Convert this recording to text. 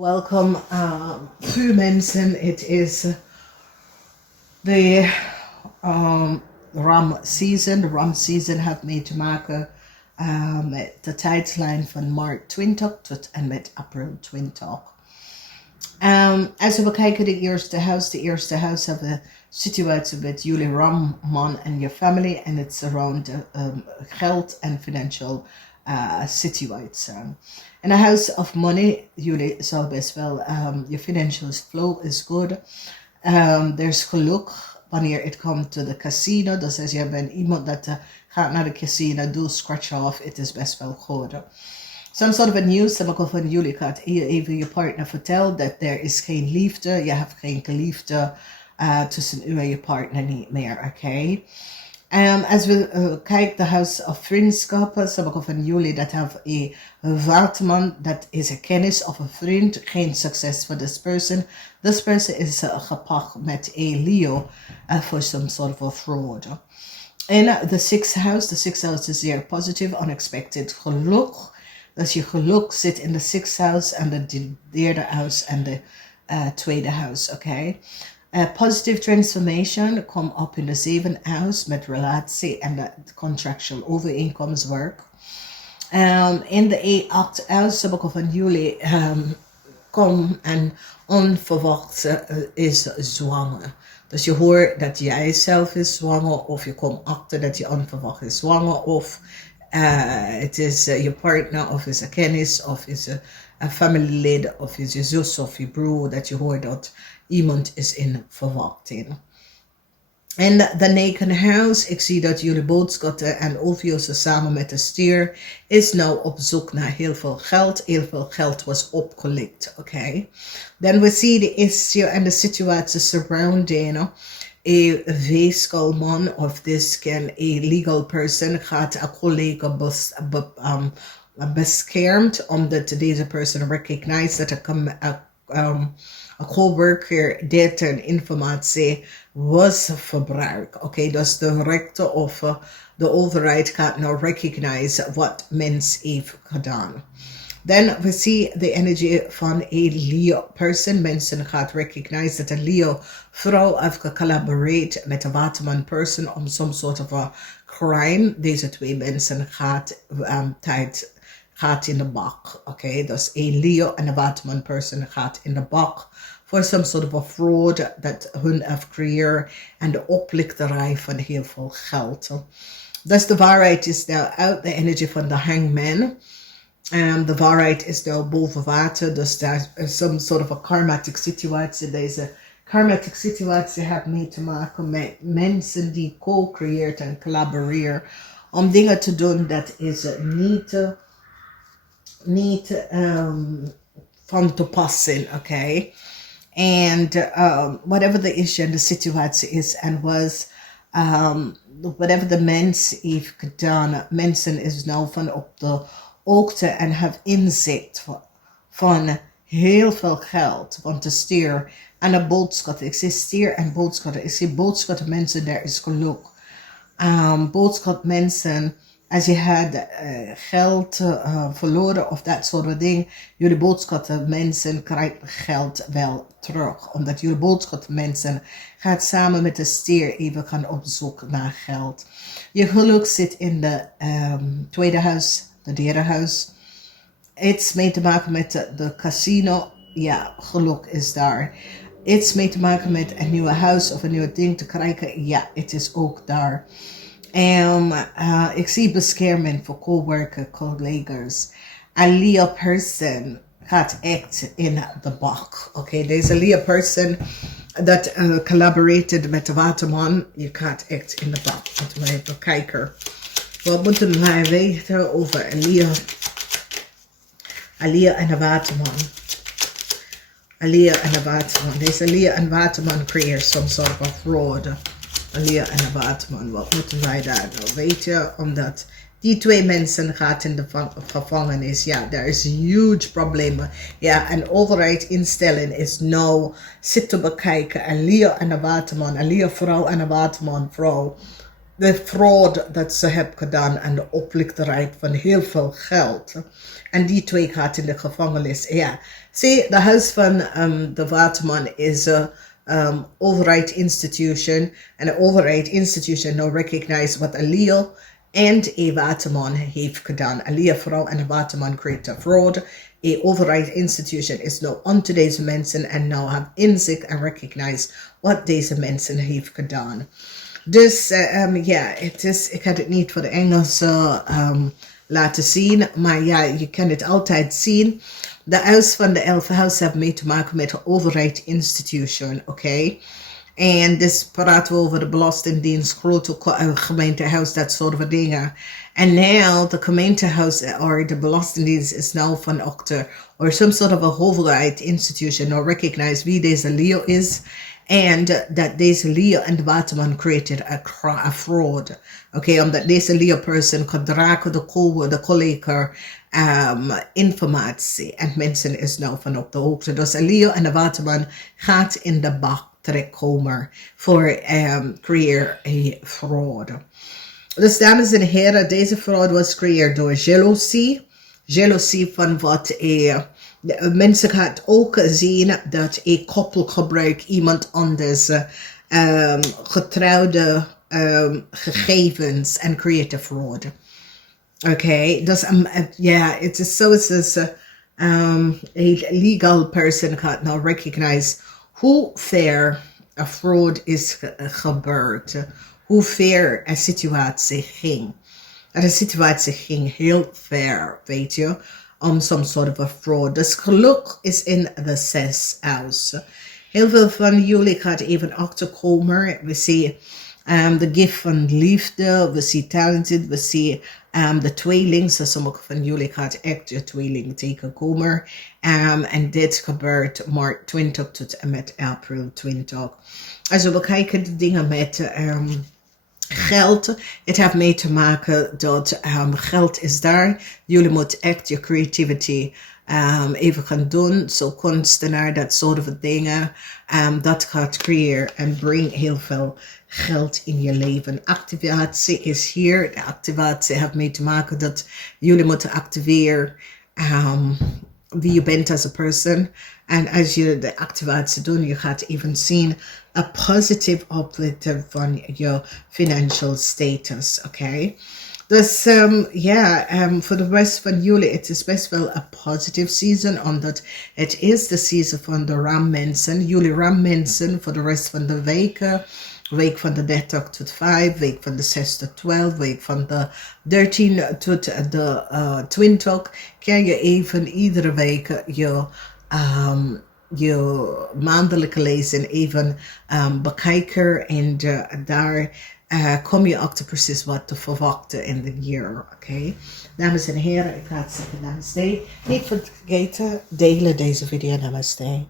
Welkom voor mensen. Het is de ram season. De ram season heeft mee te maken met de tijdslijn van maart 20 tot en met april 20. Als we bekijken de eerste huis hebben we situatie met jullie ram, man en je family. En het is around geld en financial situatie. In the house of money, jullie zou best wel, je financial flow is good. There's geluk wanneer het komt to the casino. Dus als je bent iemand dat gaat naar de casino, doe scratch off, het is best wel goed. Some sort of a news, dat ik van jullie gaat even je partner vertellen dat er is geen liefde, je hebt geen liefde tussen u en je partner niet meer, oké? Als we kijken de House of Vriendschappen, sommige van jullie dat hebben een waterman, dat is een kennis of een vriend, geen succes voor this person. This person is gepakt met een Leo for some sort of fraud. In the sixth house is zeer positive, unexpected geluk. Dus je geluk zit in de sixth house en de derde house en de tweede house, oké? Positive transformation komt op in de 7th house met relatie en de contractual overeenkomstwerk. In de 8th house, sommige van jullie komen en onverwacht is zwanger. Dus je hoort dat jij zelf is zwanger of je komt achter dat je onverwacht is zwanger of het is je partner of is een kennis of is een familielid of is je zus of je broer dat je hoort dat iemand is in verwachting. En de 9th house, ik zie dat jullie boogschutter en Ophiuchus samen met de stier is nou op zoek naar heel veel geld. Heel veel geld was opgelikt, oké? Dan we zien de issue en de situatie surrounding een weeskalman of this can a legal person gaat een collega beschermd omdat deze person recognize dat een coworker dit informatie was verbruikt. Oké, dus de rechter of de overheid gaat nou recognize wat mens heeft gedaan. Dan we zien de energie van een Leo person. Mensen gaat recognize dat een Leo vrouw heeft gecollaboreerd met een waterman person om some sort of a crime. Deze twee mensen gaat in de bak. Oké, dus een Leo en een waterman person gaat in de bak voor some sort of a fraud dat hun heeft gecreëerd en de oplichterij van heel veel geld. Dus de waarheid is nou uit de energie van de hangman. De waarheid is nou boven water, dus daar is some sort of a karmatic situatie. Deze karmatic situatie heeft mee te maken met mensen die co-creëert en collaboreren om dingen te doen dat is niet van toepassing, oké? And whatever the issue and the situatie is and was, whatever the mens heeft gedaan, mensen is nou van op de hoogte en heeft inzicht van heel veel geld, want de stier en de boodschatter, ik zie stier en boodschatter, ik zie boodschatter mensen, daar is geluk. Boodschap mensen, als je had geld verloren of dat soort dingen, jullie boodschappen mensen krijgen geld wel terug. Omdat jullie boodschappen mensen gaat samen met de stier even gaan op zoek naar geld. Je geluk zit in de tweede huis, de derde huis. Iets mee te maken met de casino, ja, geluk is daar. Iets mee te maken met een nieuwe huis of een nieuw ding te krijgen, ja, het is ook daar. Ik zie bescherming voor coworker, collega's. Een Leo person gaat echt in de bak. Oké, deze Leo person dat collaboreert met de waterman, je gaat echt in de bak. Laten we even kijken. Wat moeten wij weten over een Leo en de waterman? Een Leo en de waterman. Deze Leo en waterman creëert some sort of fraud. Een Leo en een waterman. Wat moeten wij daar nou weten? Omdat die twee mensen gaan in de gevangenis. Ja, daar is huge problemen. Ja, een overheid instelling is nou zit te bekijken. Een Leo en een waterman. Een Leo vrouw en een waterman vrouw. de fraud dat ze hebben gedaan en de oplichterij van heel veel geld. En die twee gaat in de gevangenis. Ja, zie, de huis van de waterman is een overheid institution. En de overheid institution nou recognize wat een Leeuw en een waterman heeft gedaan. Een Leeuw vrouw en een waterman create fraud. Een overheid institution is nou onto deze mensen en nou have inzicht en recognize wat deze mensen heeft gedaan. Dus ja, ik had het niet voor de Engels laten zien, maar ja, je kan het altijd zien. De huis van de 11e huis heeft mee te maken met de overheid institution, oké? En dus praten we over de belastingdienst, grote gemeentehuis, dat soort van dingen. En nu, de gemeentehuis of de belastingdienst is nou van achter, or some sort of a overheid institution, nou recognize wie deze Leeuw is. And that deze Leeuw en de waterman created a fraud. Okay, omdat deze Leeuw person kan dragen de collega informatie. En mensen is nou van op de hoogte. Dus de Leeuw en de waterman gaat in de bak terechtkomen voor creëer a fraud. Dus dames en heren, deze fraud was gecreëerd door jaloezie. Jaloezie van wat mensen gaan ook zien dat een koppel gebruikt iemand anders getrouwde gegevens en creëert fraud. Oké, dus ja, het is zo is een legal person gaat nou recognize hoe ver een fraud is gebeurd, hoe ver een situatie ging. En de situatie ging heel ver, weet je, om some sort of a fraud. Dus geluk is in de 6 house. Heel veel van jullie gaat even achterkomen. We zien de gift van liefde, we zien talented, we zien de tweelings. Dus sommige van jullie gaat echt je tweeling tegenkomen. En dit gebeurt maart 20 tot en met april 20. Als we kijken de dingen met geld, het heeft mee te maken dat geld is daar. Jullie moeten echt je creativity even gaan doen. Zo kunstenaar, dat soort van dingen. Dat gaat creëren en brengt heel veel geld in je leven. Activatie is hier. De activatie heeft mee te maken dat jullie moeten activeren wie je bent als een person. En als je de activatie doet, je gaat even zien een positieve uplifting van je financial status, oké? Dus ja, voor de rest van jullie, het is best wel een positive season, omdat het is de season van de rammensen. Jullie rammensen voor de rest van de weken. Week van de 30 tot 5, week van de 6 tot 12, week van de 13 tot de 20. Kan je even iedere week je maandelijke lezen even bekijken en daar kom je achter precies wat te verwachten in de jaar, oké? Dames en heren, ik ga het zeggen namaste. Niet vergeten, delen deze video, namaste.